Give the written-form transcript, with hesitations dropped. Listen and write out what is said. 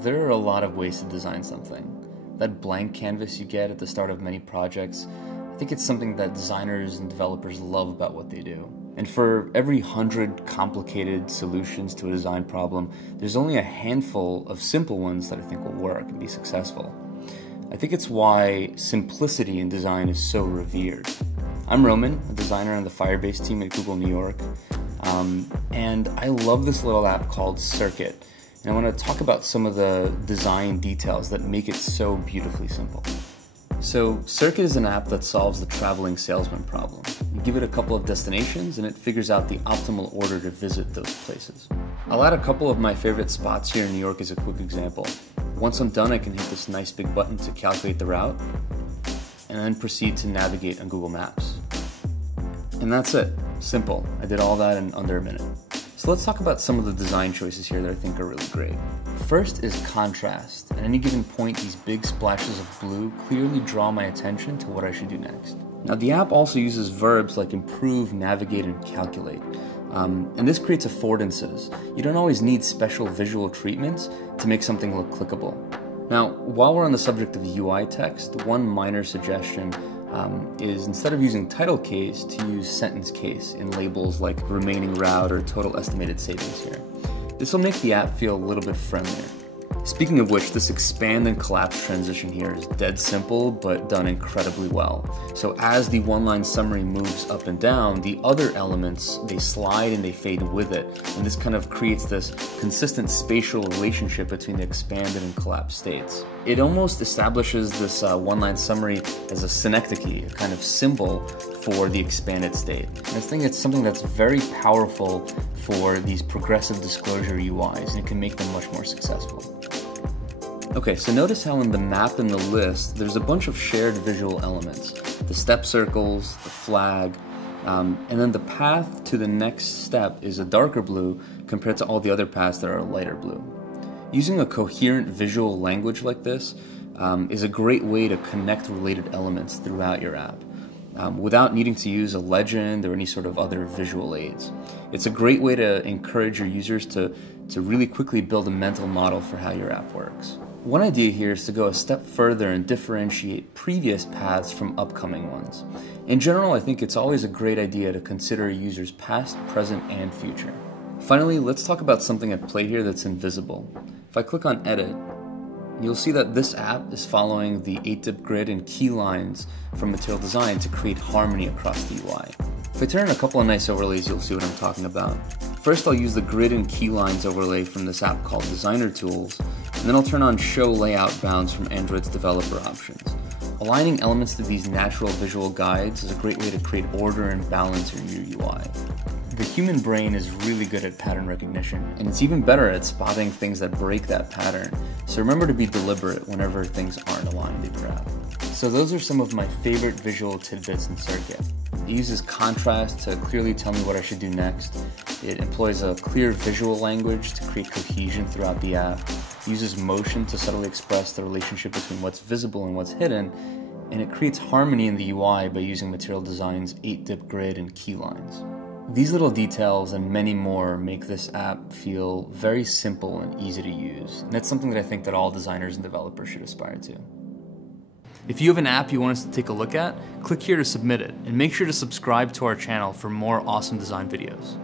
There are a lot of ways to design something. That blank canvas you get at the start of many projects, I think it's something that designers and developers love about what they do. And for every 100 complicated solutions to a design problem, there's only a handful of simple ones that I think will work and be successful. I think it's why simplicity in design is so revered. I'm Roman, a designer on the Firebase team at Google New York, and I love this little app called Circa. And I want to talk about some of the design details that make it so beautifully simple. So Circa is an app that solves the traveling salesman problem. You give it a couple of destinations and it figures out the optimal order to visit those places. I'll add a couple of my favorite spots here in New York as a quick example. Once I'm done, I can hit this nice big button to calculate the route and then proceed to navigate on Google Maps. And that's it. Simple. I did all that in under a minute. So let's talk about some of the design choices here that I think are really great. First is contrast. At any given point, these big splashes of blue clearly draw my attention to what I should do next. Now the app also uses verbs like improve, navigate, and calculate. And this creates affordances. You don't always need special visual treatments to make something look clickable. Now, while we're on the subject of UI text, one minor suggestion is instead of using title case to use sentence case in labels like remaining route or total estimated savings here. This will make the app feel a little bit friendlier. Speaking of which, this expand and collapse transition here is dead simple, but done incredibly well. So as the one-line summary moves up and down, the other elements, they slide and they fade with it. And this kind of creates this consistent spatial relationship between the expanded and collapsed states. It almost establishes this one-line summary as a synecdoche, a kind of symbol for the expanded state. And I think it's something that's very powerful for these progressive disclosure UIs, and it can make them much more successful. Okay, so notice how in the map and the list, there's a bunch of shared visual elements. The step circles, the flag, and then the path to the next step is a darker blue compared to all the other paths that are lighter blue. Using a coherent visual language like this is a great way to connect related elements throughout your app without needing to use a legend or any sort of other visual aids. It's a great way to encourage your users to really quickly build a mental model for how your app works. One idea here is to go a step further and differentiate previous paths from upcoming ones. In general, I think it's always a great idea to consider a user's past, present, and future. Finally, let's talk about something at play here that's invisible. If I click on Edit, you'll see that this app is following the 8-dip grid and key lines from Material Design to create harmony across the UI. If I turn in a couple of nice overlays, you'll see what I'm talking about. First, I'll use the grid and key lines overlay from this app called Designer Tools, and then I'll turn on Show Layout Bounds from Android's developer options. Aligning elements to these natural visual guides is a great way to create order and balance in your UI. The human brain is really good at pattern recognition, and it's even better at spotting things that break that pattern. So remember to be deliberate whenever things aren't aligned in your app. So those are some of my favorite visual tidbits in Circa. It uses contrast to clearly tell me what I should do next. It employs a clear visual language to create cohesion throughout the app. It uses motion to subtly express the relationship between what's visible and what's hidden. And it creates harmony in the UI by using Material Design's 8-dip grid and key lines. These little details and many more make this app feel very simple and easy to use. And that's something that I think that all designers and developers should aspire to. If you have an app you want us to take a look at, click here to submit it, and make sure to subscribe to our channel for more awesome design videos.